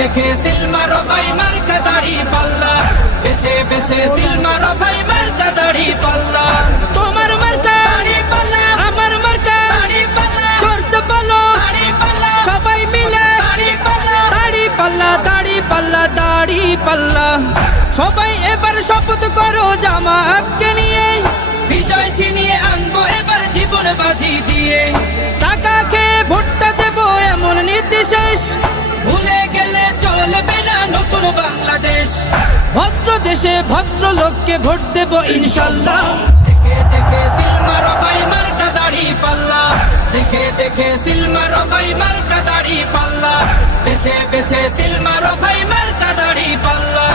দেখে সিল মারো ভাই মার্কা দাড়ি পাল্লা, বেছে বেছে সিল মারো ভাই মার্কা দাড়ি পাল্লা। তোমার মার্কা দাড়ি পাল্লা, আমার মার্কা দাড়ি পাল্লা, জোরসে বলো দাড়ি পাল্লা, সবাই মিলে দাড়ি পাল্লা, দাড়ি পাল্লা, দাড়ি পাল্লা, দাড়ি পাল্লা। সবাই এবার শপথ করো জামাতকে নিয়ে, বিজয় ছিনিয়ে আনবো এবার জীবন বাজি দিয়ে। টাকা খেয়ে ভোটটা দেবো এমন নীতি শেষ, ভুলে গেলে চলবে না নতুন বাংলাদেশ। ভদ্র দেশে ভদ্র লোককে ভোট দেবো ইনশাল্লাহ। দেখে দেখে সিল মারো ভাই মার্কা দাড়ি পাল্লা, দেখে দেখে সিল মারো ভাই মার্কা দাড়ি পাল্লা, বেছে বেছে সিল মারো ভাই মার্কা দাড়ি পাল্লা।